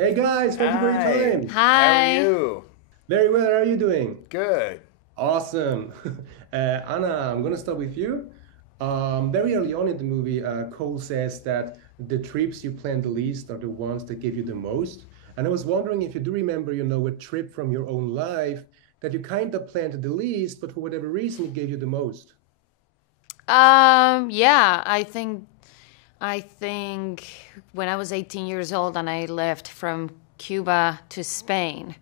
Hey guys, thank you for your Hi. time. How are Hi. you? Very well, how are you doing? Good. Awesome. Anna, I'm gonna start with you. Very early on in the movie, Cole says that the trips you plan the least are the ones that give you the most. And I was wondering if you do remember, a trip from your own life that you kind of planned the least, but for whatever reason it gave you the most. Yeah, I think when I was 18 years old and I left from Cuba to Spain,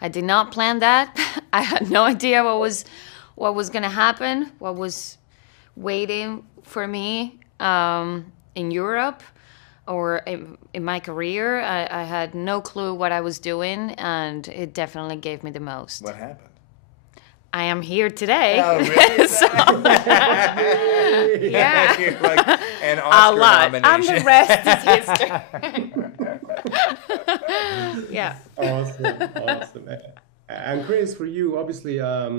I did not plan that. I had no idea what was going to happen, what was waiting for me in Europe or in my career. I had no clue what I was doing, and it definitely gave me the most. What happened? I am here today. Oh, really? So, yeah. You're like an A Oscar lot. And nomination. the rest is history. Yeah. Awesome, awesome. And Chris, for you, obviously,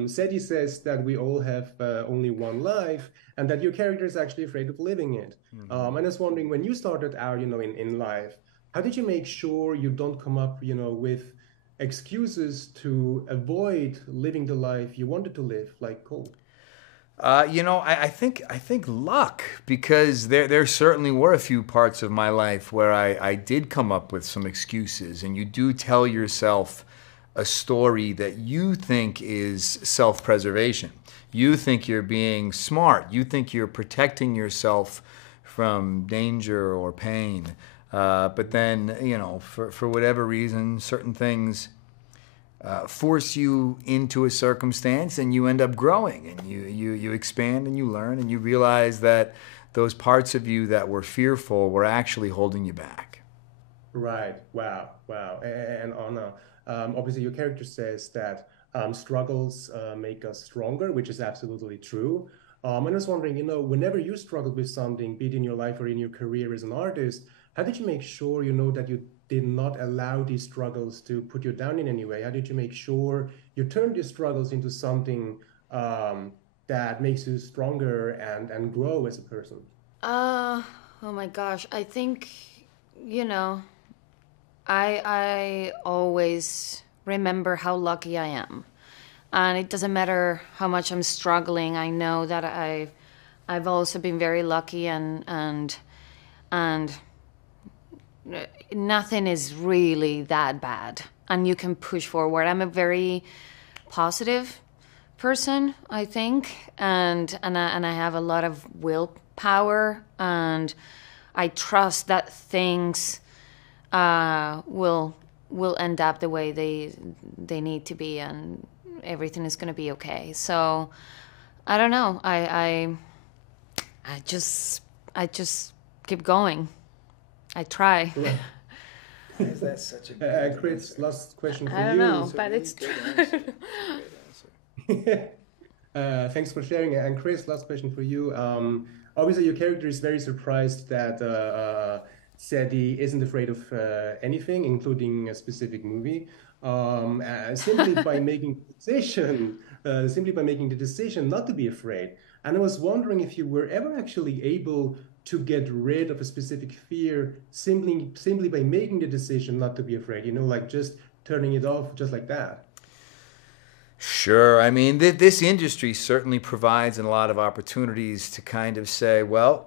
Seti says that we all have only one life, and that your character is actually afraid of living it. And I was wondering, when you started out, in life, how did you make sure you don't come up, with excuses to avoid living the life you wanted to live, like Cole? I think luck, because there certainly were a few parts of my life where I did come up with some excuses, and you do tell yourself a story that you think is self-preservation. You think you're being smart. You think you're protecting yourself from danger or pain. But then, for whatever reason, certain things force you into a circumstance, and you end up growing, and you expand, and you learn, and you realize that those parts of you that were fearful were actually holding you back. Right. Wow. Wow. And Anna, obviously, your character says that struggles make us stronger, which is absolutely true. And I was wondering, whenever you struggled with something, be it in your life or in your career as an artist, how did you make sure, that you did not allow these struggles to put you down in any way? How did you make sure you turned these struggles into something that makes you stronger and grow as a person? Uh, oh my gosh. I think, you know, I always remember how lucky I am. And it doesn't matter how much I'm struggling. I know that I've also been very lucky, and nothing is really that bad, and you can push forward. I'm a very positive person, I think, and I have a lot of willpower, and I trust that things will end up the way they need to be, and everything is going to be okay. So I don't know. I just keep going. I try. Right. Why is that such a good Chris, answer? last question for I don't you. know, It's a but really it's good true. answer. Great answer. Thanks for sharing. And Chris, last question for you. Obviously, your character is very surprised that Sadie isn't afraid of anything, including a specific movie. Simply by making the decision, not to be afraid. And I was wondering if you were ever actually able to get rid of a specific fear simply by making the decision not to be afraid. Like just turning it off, just like that. Sure. I mean, this industry certainly provides a lot of opportunities to kind of say, well,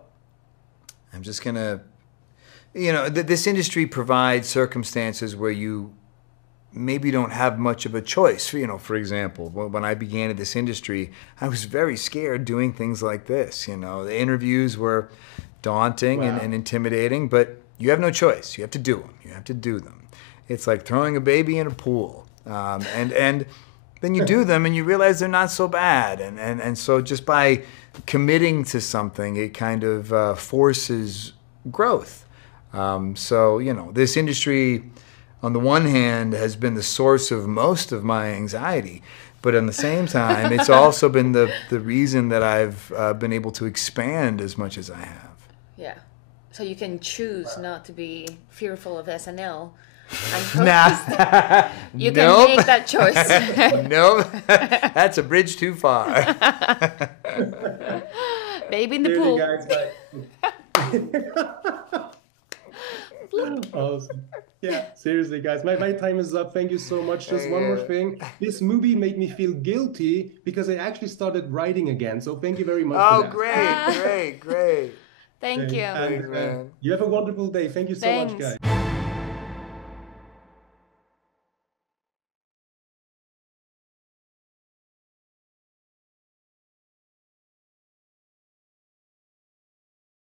I'm just going to, this industry provides circumstances where you maybe don't have much of a choice. For example, when I began in this industry, I was very scared doing things like this. The interviews were daunting and, Wow. and intimidating, but you have no choice. You have to do them. You have to do them. It's like throwing a baby in a pool. And then you do them and you realize they're not so bad. And so just by committing to something, it kind of forces growth. This industry, on the one hand, has been the source of most of my anxiety. But at the same time, it's also been the reason that I've been able to expand as much as I have. Yeah. So you can choose not to be fearful of SNL. And Nah. you can Nope. make that choice. No, that's a bridge too far. Baby in the Clearly, pool. guys, Awesome. Yeah, seriously, guys, my time is up. Thank you so much. Just one more thing. This movie made me feel guilty because I actually started writing again. So thank you very much for that. Great. Thank you. And man. you have a wonderful day. Thank you so much, Thanks. guys.